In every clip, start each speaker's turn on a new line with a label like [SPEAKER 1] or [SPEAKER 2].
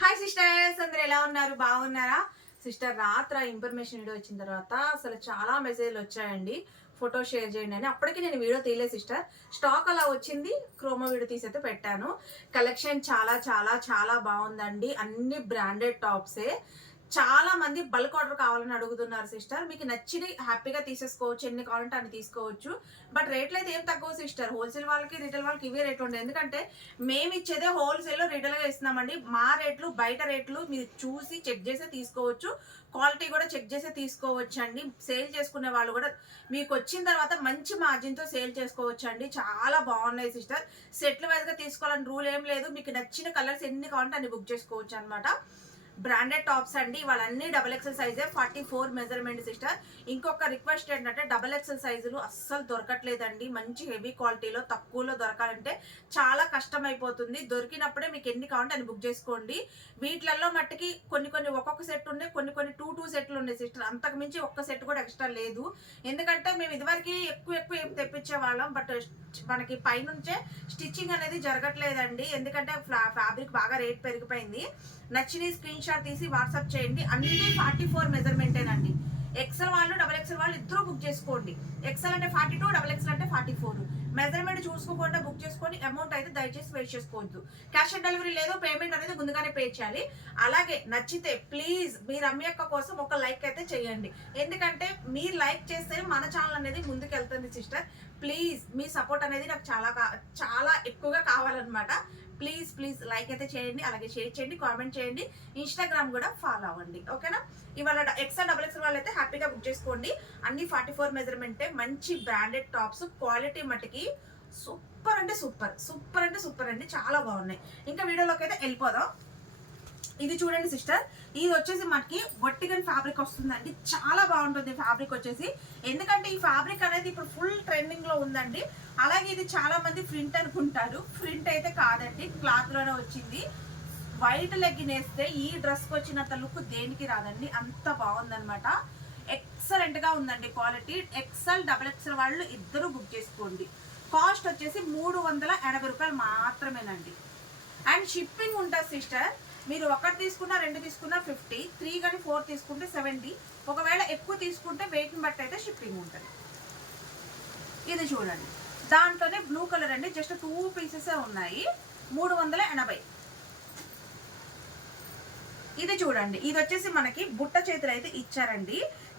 [SPEAKER 1] Hi sisters అందరు ఎలా ఉన్నారు? బాగున్నారా? సిస్టర్ రాత్ర ఇన్ఫర్మేషన్ వీడియో వచ్చిన తర్వాత అసలు చాలా మెసేజ్లు వచ్చాయండి. ఫోటో షేర్ చేయండి అని. అప్పటికి నేను వీడియో తీయలేదు సిస్టర్ స్టాక్ అలా వచ్చింది. క్రోమో వీడియో తీసి అయితే పెట్టాను. కలెక్షన్ చాలా చాలా చాలా బాగుందండి. అన్ని బ్రాండెడ్ టాప్సే చాలా మంది బల్క్ ఆర్డర్ కావాలని అడుగుతున్నారు సిస్టర్ మీకు నచ్చినవి హ్యాపీగా తీసేసుకోవచ్చు ఎన్ని కావాలంటే అన్ని తీసుకోవచ్చు. బట్ రేట్లు అయితే ఏం తక్కువ సిస్టర్ హోల్సేల్ వాళ్ళకి రిటైల్ వాళ్ళకి ఇవే రేట్లు ఉండే. ఎందుకంటే మేము ఇచ్చేదే హోల్సేల్లో రిటైల్గా ఇస్తున్నామండి. మా రేట్లు బయట రేట్లు మీరు చూసి చెక్ చేసే తీసుకోవచ్చు. క్వాలిటీ కూడా చెక్ చేసే తీసుకోవచ్చు అండి సేల్ చేసుకునే వాళ్ళు కూడా మీకు వచ్చిన తర్వాత మంచి మార్జిన్తో సేల్ చేసుకోవచ్చు అండి చాలా బాగున్నాయి సిస్టర్ సెట్లు వైజ్గా తీసుకోవాలని రూల్ ఏం లేదు. మీకు నచ్చిన కలర్స్ ఎన్ని కావాలంటే అన్ని బుక్ చేసుకోవచ్చు అనమాట బ్రాండెడ్ టాప్స్ అండి. వాళ్ళన్నీ డబల్ ఎక్సెల్ సైజే ఫార్టీ ఫోర్ మెజర్మెంట్ సిస్టర్ ఇంకొక రిక్వెస్ట్ ఏంటంటే డబల్ ఎక్సెల్ సైజులు అస్సలు దొరకట్లేదండి. మంచి హెవీ క్వాలిటీలో తక్కువలో దొరకాలంటే చాలా కష్టం అయిపోతుంది దొరికినప్పుడే మీకు ఎన్ని కావాలంటే అని బుక్ చేసుకోండి. వీటిలలో మట్టుకి కొన్ని కొన్ని ఒక్కొక్క సెట్ ఉన్నాయి కొన్ని కొన్ని టూ టూ సెట్లు ఉన్నాయి సిస్టర్ అంతకు మించి ఒక్క సెట్ కూడా ఎక్స్ట్రా లేదు. ఎందుకంటే మేము ఇదివరకు ఎక్కువ ఎక్కువ ఏం తెప్పించే వాళ్ళం. బట్ మనకి పైనుంచే స్టిచ్చింగ్ అనేది జరగట్లేదండి. ఎందుకంటే ఫ్యాబ్రిక్ బాగా రేట్ పెరిగిపోయింది. నచ్చిన స్క్రీన్ షాట్ తీసి వాట్సాప్ చేయండి. అన్ని ఫార్టీ ఫోర్ మెజర్మెంటేనండి ఎక్సెల్ వాళ్ళు డబల్ ఎక్సెల్ వాళ్ళు ఇద్దరు బుక్ చేసుకోండి. ఎక్సెల్ అంటే ఫార్టీ టూ డబల్ ఎక్సెల్ అంటే ఫార్టీ ఫోర్ మెజర్మెంట్ చూసుకోకుండా బుక్ చేసుకొని అమౌంట్ అయితే దయచేసి వేస్ట్ చేసుకోవద్దు. క్యాష్ ఆన్ డెలివరీ లేదు పేమెంట్ అనేది ముందుగానే పే చేయాలి. అలాగే నచ్చితే ప్లీజ్ మీ రమ్యక్క కోసం ఒక లైక్ అయితే చేయండి. ఎందుకంటే మీరు లైక్ చేస్తే మన ఛానల్ అనేది ముందుకు వెళ్తుంది సిస్టర్ ప్లీజ్ మీ సపోర్ట్ అనేది నాకు చాలా కా- చాలా ఎక్కువగా కావాలన్నమాట. ప్లీజ్ ప్లీజ్ లైక్ అయితే చేయండి అలాగే షేర్ చేయండి కామెంట్ చేయండి. ఇన్స్టాగ్రామ్ కూడా ఫాలో అవ్వండి. ఓకేనా ఇవాళ ఎక్సెల్ డబుల్ ఎక్సెల్ వాళ్ళు అయితే హ్యాపీగా బుక్ చేసుకోండి. అన్ని ఫార్టీ ఫోర్ మెజర్మెంటే మంచి బ్రాండెడ్ టాప్స్ క్వాలిటీ మటుకి సూపర్ అంటే సూపర్ సూపర్ అంటే సూపర్ అండి. చాలా బాగున్నాయి. ఇంకా వీడియోలోకి అయితే వెళ్ళిపోదాం. ఇది చూడండి సిస్టర్. ఇది వచ్చేసి మనకి వట్టిగన్ ఫ్యాబ్రిక్ వస్తుందండి. చాలా బాగుంటుంది ఫ్యాబ్రిక్ వచ్చేసి. ఎందుకంటే ఈ ఫ్యాబ్రిక్ అనేది ఇప్పుడు ఫుల్ ట్రెండింగ్లో ఉందండి. అలాగే ఇది చాలా మంది ప్రింట్ అనుకుంటారు. ప్రింట్ అయితే కాదండి. క్లాత్లోనే వచ్చింది. వైట్ లెగ్గిన్ వేస్తే ఈ డ్రెస్కి వచ్చినంత లుక్ దేనికి రాదండి. అంత బాగుందనమాట ఎక్సలెంట్గా ఉందండి క్వాలిటీ ఎక్సెల్ డబల్ ఎక్సెల్ వాళ్ళు ఇద్దరు బుక్ చేసుకోండి. కాస్ట్ వచ్చేసి మూడు వందల ఎనభై రూపాయలు మాత్రమేనండి. అండ్ షిప్పింగ్ ఉంటుంది సిస్టర్. మీరు ఒకటి తీసుకున్నా రెండు తీసుకున్నా ఫిఫ్టీ త్రీ కానీ ఫోర్ తీసుకుంటే సెవెంటీ ఒకవేళ ఎక్కువ తీసుకుంటే వెయిట్ని బట్టి అయితే షిప్పింగ్ ఉంటుంది. ఇది చూడండి. దాంట్లోనే బ్లూ కలర్ అండి. జస్ట్ టూ పీసెస్ ఉన్నాయి. మూడు వందల ఎనభై. ఇది చూడండి. ఇది వచ్చేసి మనకి బుట్ట చేతులు అయితే ఇచ్చారండి.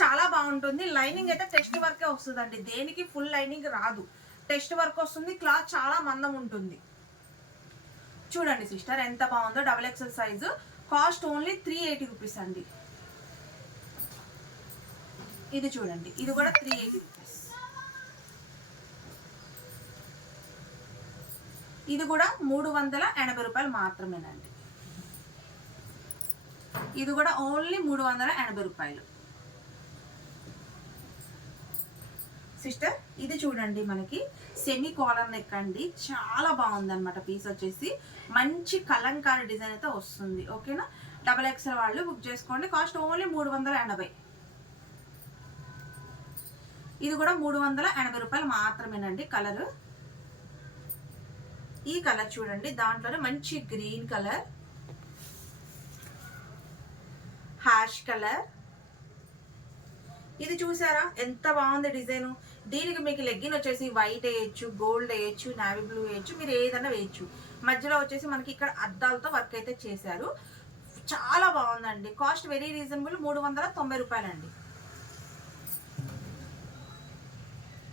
[SPEAKER 1] చాలా బాగుంటుంది. లైనింగ్ అయితే టెస్ట్ వర్కే వస్తుందండి. దేనికి ఫుల్ లైనింగ్ రాదు. టెస్ట్ వర్క్ వస్తుంది. క్లాత్ చాలా మందం ఉంటుంది. చూడండి సిస్టర్ ఎంత బాగుందో double XL size cost only three eighty rupees అండి. ఇది చూడండి ఇది కూడా త్రీ ఎయిటీ రూపీస్ ఇది కూడా మూడు వందల ఎనభై రూపాయలు మాత్రమేనండి. ఇది కూడా ఓన్లీ మూడు వందల ఎనభై రూపాయలు. సిస్టర్ ఇది చూడండి మనకి. సెమీ కాలర్ నెక్ అండి. చాలా బాగుంది అనమాట పీస్ వచ్చేసి. మంచి కలంకారీ డిజైన్ అయితే వస్తుంది. ఓకేనా? డబల్ ఎక్స్ఎల్ వాళ్ళు బుక్ చేసుకోండి. కాస్ట్ ఓన్లీ మూడు వందల ఎనభై. ఇది కూడా మూడు వందల ఎనభై రూపాయలు మాత్రమేనండి కలర్. ఈ కలర్ చూడండి. దాంట్లోనే మంచి గ్రీన్ కలర్. Ash colour. ఇది చూసారా? ఎంత బాగుంది డిజైను. దీనికి మీకు లెగ్గిన్ వచ్చేసి వైట్ వేయచ్చు గోల్డ్ వేయచ్చు నావీ బ్లూ వేయచ్చు మీరు ఏదైనా వేయచ్చు. మధ్యలో వచ్చేసి మనకి ఇక్కడ అద్దాలతో వర్క్ అయితే చేశారు. చాలా బాగుందండి. కాస్ట్ వెరీ రీజనబుల్ మూడు వందల తొంభై రూపాయలండి.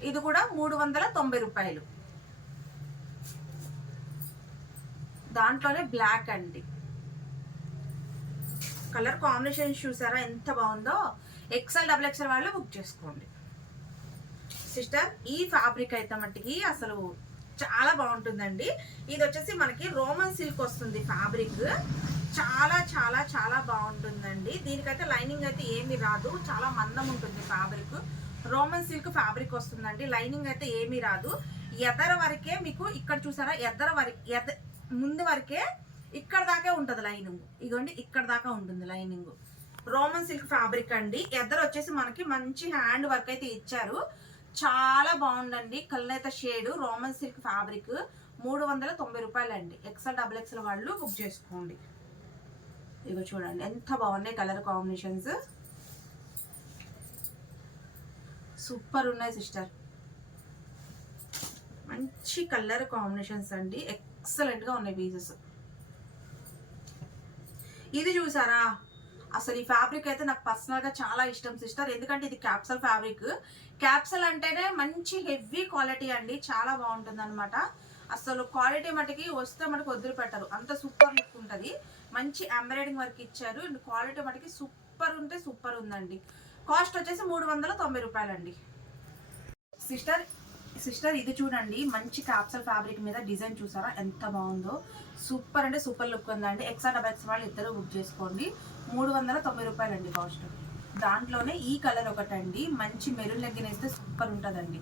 [SPEAKER 1] ఇది కూడా మూడు వందల తొంభై రూపాయలు. దాంట్లోనే బ్లాక్ అండి. కలర్ కాంబినేషన్ చూసారా? ఎంత బాగుందో? ఎక్సెల్ డబుల్ ఎక్సెల్ వాళ్ళు బుక్ చేసుకోండి. సిస్టర్ ఈ ఫ్యాబ్రిక్ అయితే మట్టికి అసలు చాలా బాగుంటుందండి. ఇది వచ్చేసి మనకి రోమన్ సిల్క్ వస్తుంది ఫ్యాబ్రిక్ చాలా చాలా చాలా బాగుంటుందండి. దీనికైతే లైనింగ్ అయితే ఏమి రాదు. చాలా మందం ఉంటుంది ఫ్యాబ్రిక్ రోమన్ సిల్క్ ఫ్యాబ్రిక్ వస్తుందండి. లైనింగ్ అయితే ఏమీ రాదు. ఎదర వరకే మీకు ఇక్కడ చూసారా? ఎదర వరకు ఎద ముందు వరకే ఇక్కడ దాకే ఉంటుంది లైనింగ్ ఇదిగోండి ఇక్కడ దాకా ఉంటుంది లైనింగ్ రోమన్ సిల్క్ ఫ్యాబ్రిక్ అండి. ఎద్దరు వచ్చేసి మనకి మంచి హ్యాండ్ వర్క్ అయితే ఇచ్చారు. చాలా బాగుందండి. కల్నేత షేడ్ రోమన్ సిల్క్ ఫ్యాబ్రిక్. మూడు వందల తొంభై రూపాయలు అండి ఎక్సెల్ డబుల్ ఎక్సెల్ వాళ్ళు బుక్ చేసుకోండి. ఇగో చూడండి ఎంత బాగున్నాయి కలర్ కాంబినేషన్స్. సూపర్ ఉన్నాయి సిస్టర్. మంచి కలర్ కాంబినేషన్స్ అండి. ఎక్సలెంట్గా ఉన్నాయి పీసెస్ ఇది చూసారా? అసలు ఈ ఫ్యాబ్రిక్ అయితే నాకు పర్సనల్గా చాలా ఇష్టం సిస్టర్ ఎందుకంటే ఇది క్యాప్సల్ ఫ్యాబ్రిక్ క్యాప్సల్ అంటేనే మంచి హెవీ క్వాలిటీ అండి. చాలా బాగుంటుంది అనమాట అసలు క్వాలిటీ మటుకి వస్తే మనకు వదిలిపెట్టరు. అంత సూపర్ లుక్ ఉంటుంది. మంచి ఎంబ్రాయిడింగ్ వర్క్ ఇచ్చారు. అండ్ క్వాలిటీ మటుకి సూపర్ ఉంటే సూపర్ ఉందండి. కాస్ట్ వచ్చేసి మూడు వందల తొంభై రూపాయలండి. సిస్టర్ సిస్టర్ ఇది చూడండి మంచి క్యాప్సల్ ఫ్యాబ్రిక్ మీద డిజైన్ చూసారా? ఎంత బాగుందో. సూపర్ అంటే సూపర్ లుక్ ఉందండి. ఎక్స్ఆర్ డబల్ ఎక్స్ వాళ్ళు ఇద్దరు బుక్ చేసుకోండి. మూడు వందల తొంభై రూపాయలండి కాస్ట్. దాంట్లోనే ఈ కలర్ ఒకటండి. మంచి మెరూన్ లెగ్గిన్ వేస్తే సూపర్ ఉంటుందండి.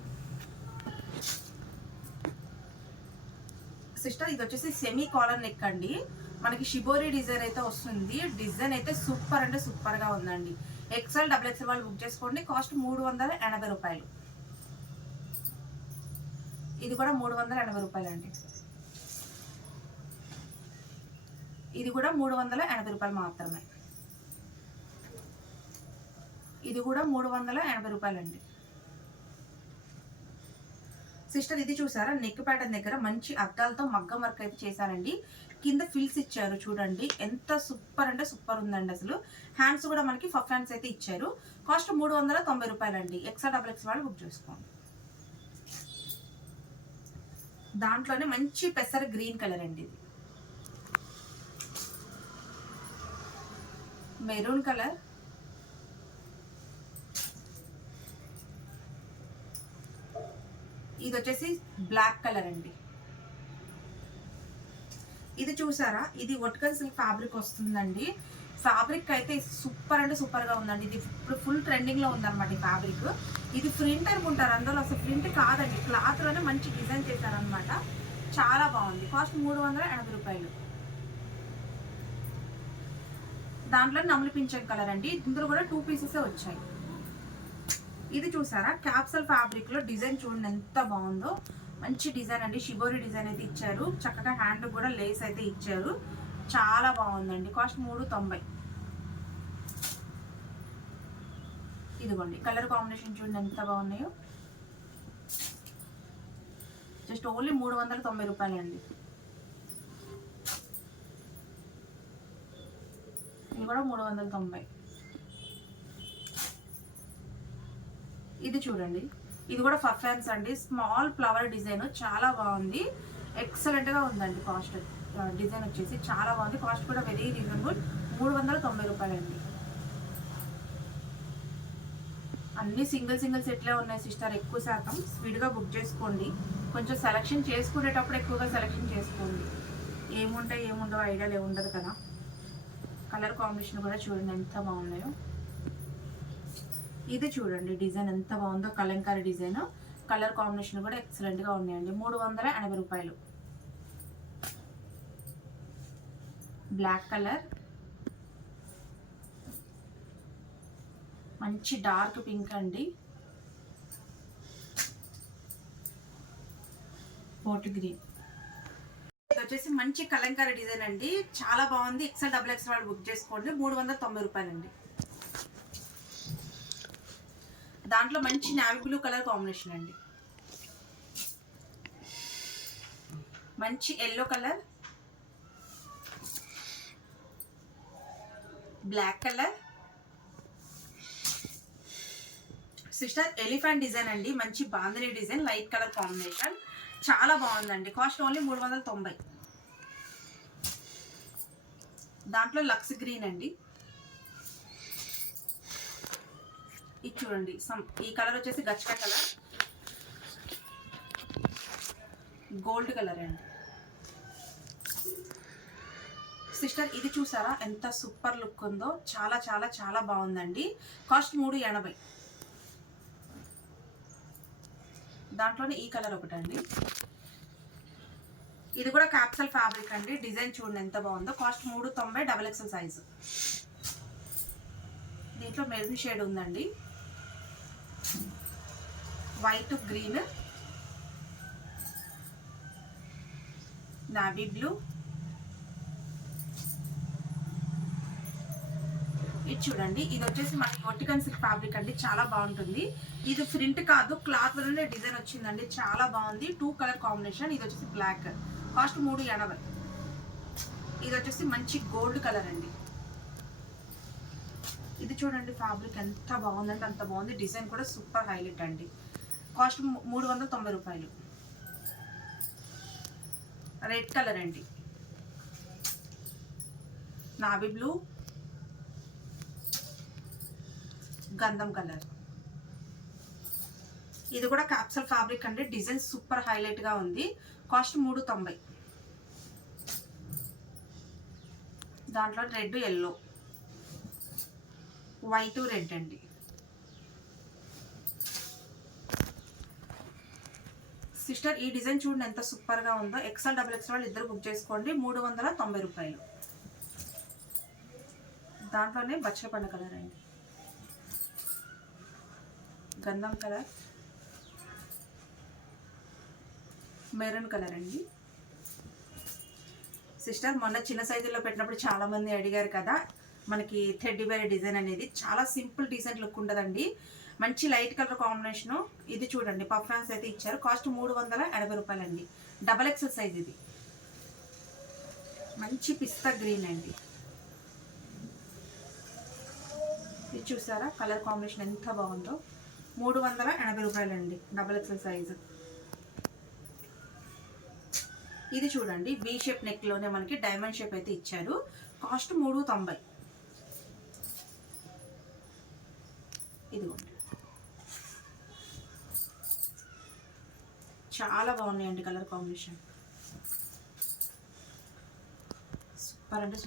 [SPEAKER 1] సిస్టర్ ఇది వచ్చేసి సెమీ కాలర్ నెక్ అండి. మనకి షిబోరి డిజైన్ అయితే వస్తుంది. డిజైన్ అయితే సూపర్ అంటే సూపర్గా ఉందండి. ఎక్స్ఎల్ డబుల్ ఎక్స్ఎల్ వాళ్ళు బుక్ చేసుకోండి. కాస్ట్ మూడు వందల ఎనభై రూపాయలు. ఇది కూడా మూడు వందల ఎనభై రూపాయలు అండి. ఇది కూడా మూడు వందల ఎనభై రూపాయలు మాత్రమే. ఇది కూడా మూడు వందల ఎనభై రూపాయలు అండి. సిస్టర్ ఇది చూసారా? నెక్ ప్యాటర్న్ దగ్గర మంచి అద్దాలతో మగ్గం వర్క్ అయితే చేశారండి. కింద ఫిల్స్ ఇచ్చారు చూడండి. ఎంత సూపర్ అంటే సూపర్ ఉందండి అసలు. హ్యాండ్స్ కూడా మనకి ఫఫ్ హ్యాండ్స్ అయితే ఇచ్చారు. కాస్ట్ మూడు వందల తొంభై రూపాయలు అండి ఎక్స్ఆర్ డబుల్ ఎక్స్ వాళ్ళు బుక్ చేసుకోండి. దాంట్లోనే మంచి పెసర గ్రీన్ కలర్ అండి ఇది. Maroon colour. ఇది వచ్చేసి బ్లాక్ కలర్ అండి. ఇది చూసారా? ఇది ఒట్కల్ సిల్క్ ఫ్యాబ్రిక్ వస్తుందండి. ఫ్యాబ్రిక్ అయితే సూపర్ అంటే సూపర్గా ఉందండి. ఇది ఇప్పుడు ఫుల్ ట్రెండింగ్లో ఉందన్నమాట ఈ ఫ్యాబ్రిక్. ఇది ప్రింట్ అనుకుంటారు. అందులో అసలు ప్రింట్ కాదండి. క్లాత్లోనే మంచి డిజైన్ చేశారనమాట చాలా బాగుంది. కాస్ట్ మూడు వందల ఎనభై రూపాయలు. దాంట్లో నమలి పింఛన్ కలర్ అండి. ఇందులో కూడా టూ పీసెస్ వచ్చాయి. ఇది చూసారా? క్యాప్సల్ ఫ్యాబ్రిక్లో డిజైన్ చూడండి ఎంత బాగుందో. మంచి డిజైన్ అండి. షిబోరి డిజైన్ అయితే ఇచ్చారు. చక్కగా హ్యాండ్ కూడా లేస్ అయితే ఇచ్చారు. చాలా బాగుందండి. కాస్ట్ మూడు తొంభై. ఇదిగోండి కలర్ కాంబినేషన్ చూడండి ఎంత బాగున్నాయో. జస్ట్ ఓన్లీ మూడు వందల తొంభై రూపాయలు అండి ఇది కూడా మూడు వందల తొంభై. ఇది చూడండి ఇది కూడా ఫఫాన్స్ అండి. స్మాల్ ఫ్లవర్ డిజైన్ చాలా బాగుంది. ఎక్సలెంట్గా ఉందండి కాస్ట్. డిజైన్ వచ్చేసి చాలా బాగుంది. కాస్ట్ కూడా వెరీ రీజనబుల్. మూడు వందల తొంభై రూపాయలండి. అన్ని సింగిల్ సింగిల్ సెట్లే ఉన్నాయి సిస్టర్ ఎక్కువ శాతం. స్పీడ్గా బుక్ చేసుకోండి. కొంచెం సెలెక్షన్ చేసుకునేటప్పుడు ఎక్కువగా సెలెక్షన్ చేసుకోండి. ఏముంటాయి ఏముండవు ఐడియా ఉండదు కదా. కలర్ కాంబినేషన్ కూడా చూడండి ఎంత బాగున్నాయో. ఇది చూడండి డిజైన్ ఎంత బాగుందో కలంకారీ డిజైన్. కలర్ కాంబినేషన్ కూడా ఎక్సలెంట్గా ఉన్నాయండి. మూడు వందల ఎనభై రూపాయలు. Black colour. మంచి డార్క్ పింక్ అండి. పోట్ గ్రీన్. వచ్చేసి మంచి కలంకారీ డిజైన్ అండి. చాలా బాగుంది. ఎక్సెల్ డబుల్ ఎక్స్ వాళ్ళు బుక్ చేసుకోండి. మూడు వందల తొంభై రూపాయలండి దాంట్లో మంచి నావీ బ్లూ కలర్ కాంబినేషన్ అండి. మంచి yellow colour black colour. Sister elephant design అండి. మంచి bandhani design light colour combination. చాలా బాగుందండి. కాస్ట్ ఓన్లీ మూడు వందల తొంభై. దాంట్లో లక్స్ గ్రీన్ అండి. ఇది చూడండి. సమ్ ఈ కలర్ వచ్చేసి గచ్చక కలర్. గోల్డ్ కలర్ అండి. సిస్టర్ ఇది చూసారా? ఎంత సూపర్ లుక్ ఉందో. చాలా చాలా చాలా బాగుందండి. కాస్ట్ మూడు ఎనభై. దాంట్లోనే ఈ కలర్ ఒకటండి. ఇది కూడా క్యాప్సల్ ఫ్యాబ్రిక్ అండి. డిజైన్ చూడండి ఎంత బాగుందో. కాస్ట్ మూడు తొంభై డబల్ ఎక్స్ఎల్ సైజు. దీంట్లో మెరూన్ షేడ్ ఉందండి. White green. Navy blue. ఇది చూడండి. ఇది వచ్చేసి మనకి వర్టికన్ సిల్క్ ఫ్యాబ్రిక్ అండి. చాలా బాగుంటుంది. ఇది ప్రింట్ కాదు క్లాత్ వల్లనే డిజైన్ వచ్చిందండి. చాలా బాగుంది. Two colour combination. ఇది వచ్చేసి బ్లాక్. కాస్ట్ మూడు ఎనభై. ఇది వచ్చేసి మంచి గోల్డ్ కలర్ అండి. ఇది చూడండి ఫ్యాబ్రిక్ ఎంత బాగుందంటే అంత బాగుంది. డిజైన్ కూడా సూపర్ హైలైట్ అండి. కాస్ట్ మూడు వందల తొంభై రూపాయలు. రెడ్ కలర్ అండి. Navy blue. గంధం కలర్. ఇది కూడా క్యాప్సల్ ఫ్యాబ్రిక్ అండి. డిజైన్ సూపర్ హైలైట్గా ఉంది. కాస్ట్ మూడు తొంభై. దాంట్లో రెడ్ ఎల్లో వైట్ రెడ్ అండి. సిస్టర్ ఈ డిజైన్ చూడండి ఎంత సూపర్గా ఉందో. ఎక్సెల్ డబుల్ ఎక్స్ వాళ్ళు ఇద్దరు బుక్ చేసుకోండి. మూడు వందల తొంభై రూపాయలు. దాంట్లోనే బచ్చలపండు కలర్ అండి. గంధం కలర్. మెరూన్ కలర్ అండి. సిస్టర్ మొన్న చిన్న సైజులో పెట్టినప్పుడు చాలామంది అడిగారు కదా మనకి థ్రెడ్ బేర్ డిజైన్ అనేది చాలా సింపుల్ డిజైన్ లుక్ ఉండదండి మంచి లైట్ కలర్ కాంబినేషన్ ఇది చూడండి పఫ్ అయితే ఇచ్చారు. కాస్ట్ మూడు వందల ఎనభై రూపాయలండి. డబల్ ఎక్సెల్ సైజ్ ఇది. మంచి పిస్తా గ్రీన్ అండి. ఇది చూసారా? కలర్ కాంబినేషన్ ఎంత బాగుందో. మూడు వందల ఎనభై రూపాయలండి డబల్ ఎక్సెల్ సైజు ఇది చూడండి వి షేప్ నెక్లోనే మనకి డైమండ్ షేప్ అయితే ఇచ్చారు. కాస్ట్ మూడు తొంభై. ఇదిగోండి. చాలా బాగున్నాయండి కలర్ కాంబినేషన్. సూపర్ అంటే